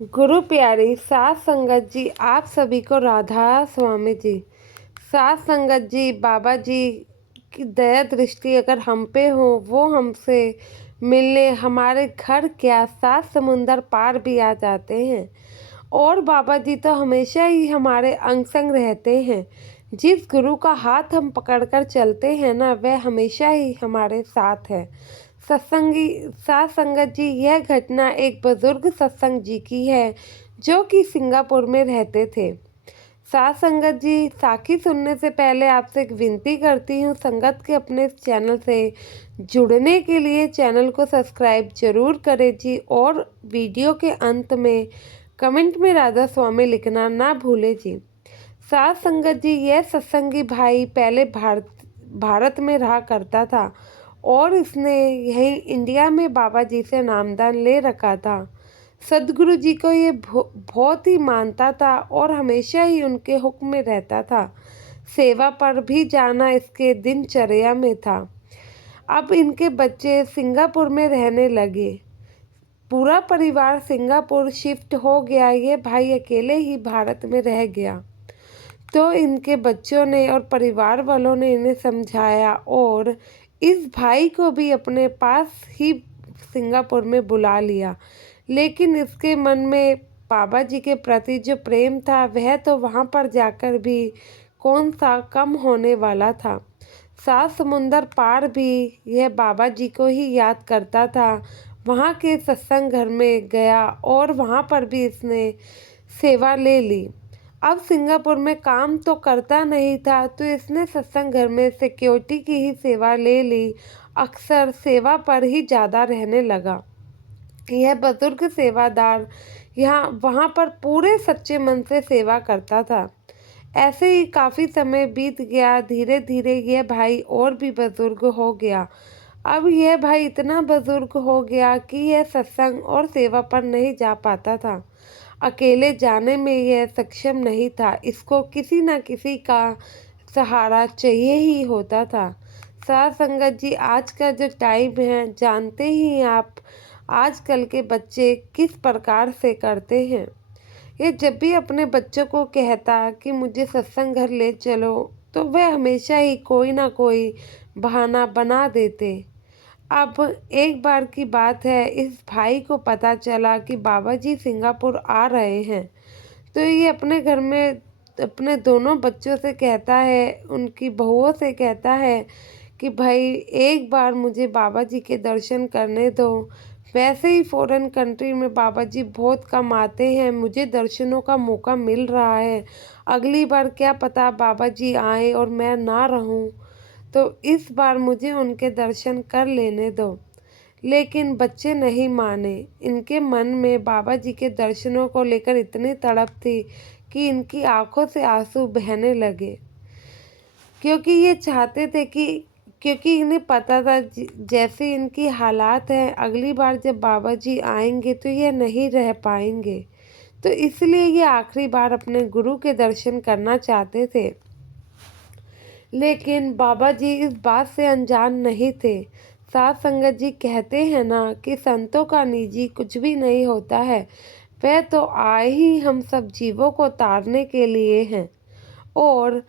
गुरु प्यारी सात संगत जी, आप सभी को राधा स्वामी जी। सात संगत जी, बाबा जी की दया दृष्टि अगर हम पे हो, वो हमसे मिलने हमारे घर क्या सात समुंदर पार भी आ जाते हैं। और बाबा जी तो हमेशा ही हमारे अंग संग रहते हैं। जिस गुरु का हाथ हम पकड़कर चलते हैं ना, वह हमेशा ही हमारे साथ है। सत्संगी सात संगत जी, यह घटना एक बुजुर्ग सत्संग जी की है जो कि सिंगापुर में रहते थे। सात संगत जी, साखी सुनने से पहले आपसे एक विनती करती हूँ, संगत के अपने इस चैनल से जुड़ने के लिए चैनल को सब्सक्राइब जरूर करें जी। और वीडियो के अंत में कमेंट में राधा स्वामी लिखना ना भूलें जी। सात संगत जी, यह सत्संगी भाई पहले भारत में रहा करता था और इसने यही इंडिया में बाबा जी से नामदान ले रखा था। सदगुरु जी को ये बहुत ही मानता था और हमेशा ही उनके हुक्म में रहता था। सेवा पर भी जाना इसके दिनचर्या में था। अब इनके बच्चे सिंगापुर में रहने लगे। पूरा परिवार सिंगापुर शिफ्ट हो गया। ये भाई अकेले ही भारत में रह गया। तो इनके बच्चों ने और परिवार वालों ने इन्हें समझाया और इस भाई को भी अपने पास ही सिंगापुर में बुला लिया। लेकिन इसके मन में बाबा जी के प्रति जो प्रेम था, वह तो वहाँ पर जाकर भी कौन सा कम होने वाला था। सात समुंदर पार भी यह बाबा जी को ही याद करता था। वहाँ के सत्संग घर में गया और वहाँ पर भी इसने सेवा ले ली। अब सिंगापुर में काम तो करता नहीं था, तो इसने सत्संग घर में सिक्योरिटी की ही सेवा ले ली। अक्सर सेवा पर ही ज़्यादा रहने लगा। यह बुजुर्ग सेवादार यहाँ वहाँ पर पूरे सच्चे मन से सेवा करता था। ऐसे ही काफ़ी समय बीत गया। धीरे धीरे यह भाई और भी बुजुर्ग हो गया। अब यह भाई इतना बुजुर्ग हो गया कि यह सत्संग और सेवा पर नहीं जा पाता था। अकेले जाने में यह सक्षम नहीं था। इसको किसी न किसी का सहारा चाहिए ही होता था। साथ संगत जी, आज का जो टाइम है, जानते ही हैं आप आजकल के बच्चे किस प्रकार से करते हैं। ये जब भी अपने बच्चों को कहता कि मुझे सत्संग घर ले चलो, तो वह हमेशा ही कोई ना कोई बहाना बना देते। अब एक बार की बात है, इस भाई को पता चला कि बाबा जी सिंगापुर आ रहे हैं। तो ये अपने घर में अपने दोनों बच्चों से कहता है, उनकी बहुओं से कहता है कि भाई एक बार मुझे बाबा जी के दर्शन करने दो। वैसे ही फॉरेन कंट्री में बाबा जी बहुत कम आते हैं, मुझे दर्शनों का मौका मिल रहा है। अगली बार क्या पता बाबा जी आए और मैं ना रहूं, तो इस बार मुझे उनके दर्शन कर लेने दो। लेकिन बच्चे नहीं माने। इनके मन में बाबा जी के दर्शनों को लेकर इतनी तड़प थी कि इनकी आंखों से आंसू बहने लगे, क्योंकि ये चाहते थे कि क्योंकि इन्हें पता था जैसे इनकी हालात हैं, अगली बार जब बाबा जी आएंगे तो ये नहीं रह पाएंगे। तो इसलिए ये आखिरी बार अपने गुरु के दर्शन करना चाहते थे। लेकिन बाबा जी इस बात से अनजान नहीं थे। सात संगत जी कहते हैं ना कि संतों का निजी कुछ भी नहीं होता है। वह तो आए ही हम सब जीवों को तारने के लिए हैं और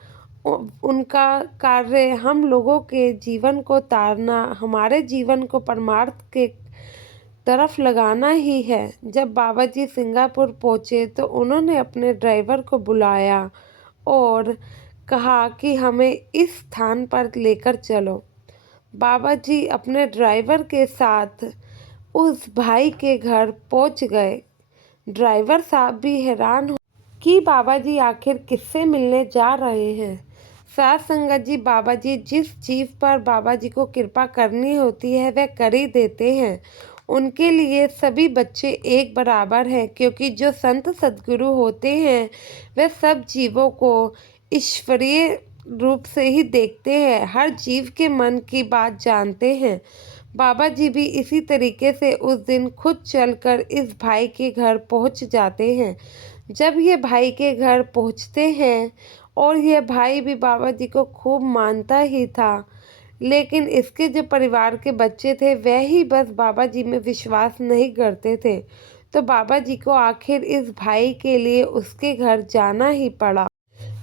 उनका कार्य हम लोगों के जीवन को तारना, हमारे जीवन को परमार्थ के तरफ लगाना ही है। जब बाबा जी सिंगापुर पहुँचे तो उन्होंने अपने ड्राइवर को बुलाया और कहा कि हमें इस स्थान पर लेकर चलो। बाबा जी अपने ड्राइवर के साथ उस भाई के घर पहुंच गए। ड्राइवर साहब भी हैरान हो कि बाबा जी आखिर किससे मिलने जा रहे हैं। साथ संगत जी, बाबा जी जिस चीज़ पर बाबा जी को कृपा करनी होती है वह कर ही देते हैं। उनके लिए सभी बच्चे एक बराबर हैं, क्योंकि जो संत सद्गुरु होते हैं वह सब जीवों को ईश्वरीय रूप से ही देखते हैं, हर जीव के मन की बात जानते हैं। बाबा जी भी इसी तरीके से उस दिन खुद चलकर इस भाई के घर पहुंच जाते हैं। जब ये भाई के घर पहुंचते हैं, और यह भाई भी बाबा जी को खूब मानता ही था, लेकिन इसके जो परिवार के बच्चे थे वह ही बस बाबा जी में विश्वास नहीं करते थे। तो बाबा जी को आखिर इस भाई के लिए उसके घर जाना ही पड़ा।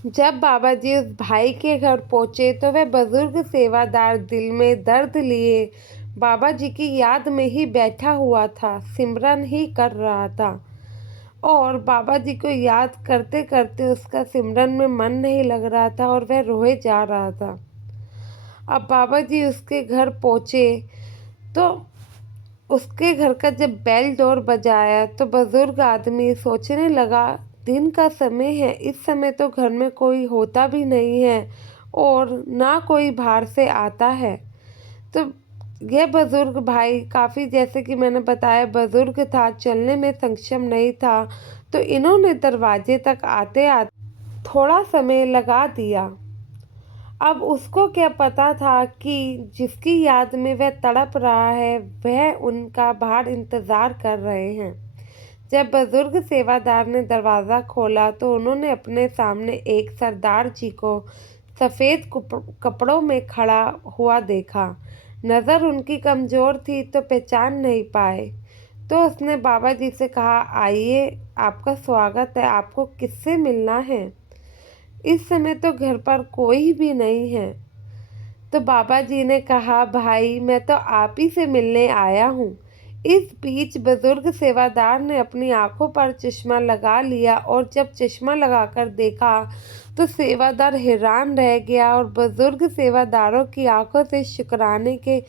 जब बाबा जी उस भाई के घर पहुंचे तो वह बुजुर्ग सेवादार दिल में दर्द लिए बाबा जी की याद में ही बैठा हुआ था, सिमरन ही कर रहा था। और बाबा जी को याद करते करते उसका सिमरन में मन नहीं लग रहा था और वह रोए जा रहा था। अब बाबा जी उसके घर पहुंचे तो उसके घर का जब बेल डोर बजाया तो बुजुर्ग आदमी सोचने लगा, दिन का समय है, इस समय तो घर में कोई होता भी नहीं है और ना कोई बाहर से आता है। तो यह बुजुर्ग भाई काफ़ी, जैसे कि मैंने बताया, बुजुर्ग था, चलने में सक्षम नहीं था। तो इन्होंने दरवाजे तक आते आते थोड़ा समय लगा दिया। अब उसको क्या पता था कि जिसकी याद में वह तड़प रहा है वह उनका बाहर इंतज़ार कर रहे हैं। जब बुजुर्ग सेवादार ने दरवाज़ा खोला तो उन्होंने अपने सामने एक सरदार जी को सफ़ेद कपड़ों में खड़ा हुआ देखा। नज़र उनकी कमज़ोर थी तो पहचान नहीं पाए। तो उसने बाबा जी से कहा, आइए, आपका स्वागत है, आपको किससे मिलना है? इस समय तो घर पर कोई भी नहीं है। तो बाबा जी ने कहा, भाई, मैं तो आप ही से मिलने आया हूँ। इस बीच बुजुर्ग सेवादार ने अपनी आंखों पर चश्मा लगा लिया और जब चश्मा लगाकर देखा तो सेवादार हैरान रह गया और बुजुर्ग सेवादारों की आंखों से शुक्राने के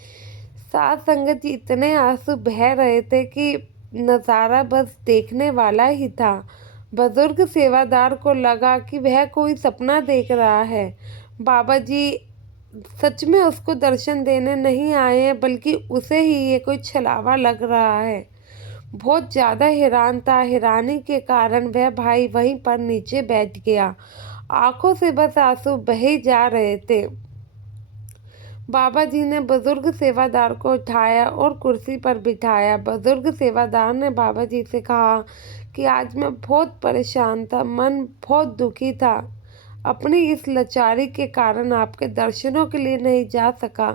साथ संगत जी इतने आंसू बह रहे थे कि नज़ारा बस देखने वाला ही था। बुजुर्ग सेवादार को लगा कि वह कोई सपना देख रहा है। बाबा जी सच में उसको दर्शन देने नहीं आए हैं, बल्कि उसे ही ये कोई छलावा लग रहा है। बहुत ज़्यादा हैरान था। हैरानी के कारण वह भाई वहीं पर नीचे बैठ गया। आंखों से बस आंसू बहे जा रहे थे। बाबा जी ने बुजुर्ग सेवादार को उठाया और कुर्सी पर बिठाया। बुजुर्ग सेवादार ने बाबा जी से कहा कि आज मैं बहुत परेशान था, मन बहुत दुखी था। अपनी इस लाचारी के कारण आपके दर्शनों के लिए नहीं जा सका,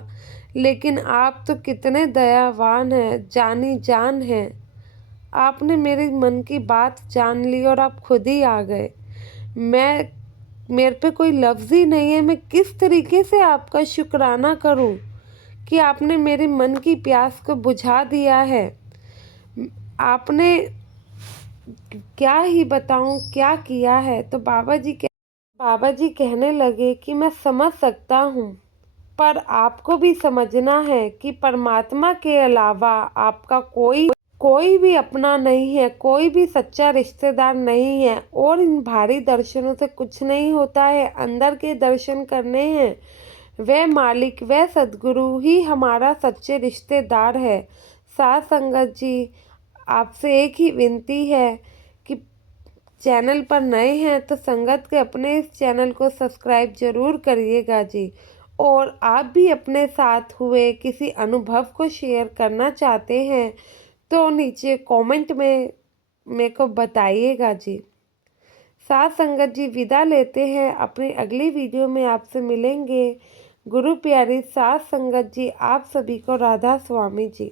लेकिन आप तो कितने दयावान हैं, जानी जान हैं। आपने मेरे मन की बात जान ली और आप खुद ही आ गए। मेरे पे कोई लफ्ज़ ही नहीं है, मैं किस तरीके से आपका शुक्राना करूं कि आपने मेरे मन की प्यास को बुझा दिया है। आपने क्या ही बताऊं क्या किया है। तो बाबा जी कहने लगे कि मैं समझ सकता हूँ, पर आपको भी समझना है कि परमात्मा के अलावा आपका कोई भी अपना नहीं है, कोई भी सच्चा रिश्तेदार नहीं है और इन भारी दर्शनों से कुछ नहीं होता है। अंदर के दर्शन करने हैं। वह मालिक, वह सद्गुरु ही हमारा सच्चे रिश्तेदार है। साथ संगत जी, आपसे एक ही विनती है कि चैनल पर नए हैं तो संगत के अपने इस चैनल को सब्सक्राइब जरूर करिएगा जी। और आप भी अपने साथ हुए किसी अनुभव को शेयर करना चाहते हैं तो नीचे कमेंट में मेरे को बताइएगा जी। साथ संगत जी, विदा लेते हैं, अपनी अगली वीडियो में आपसे मिलेंगे। गुरु प्यारी साथ संगत जी, आप सभी को राधा स्वामी जी।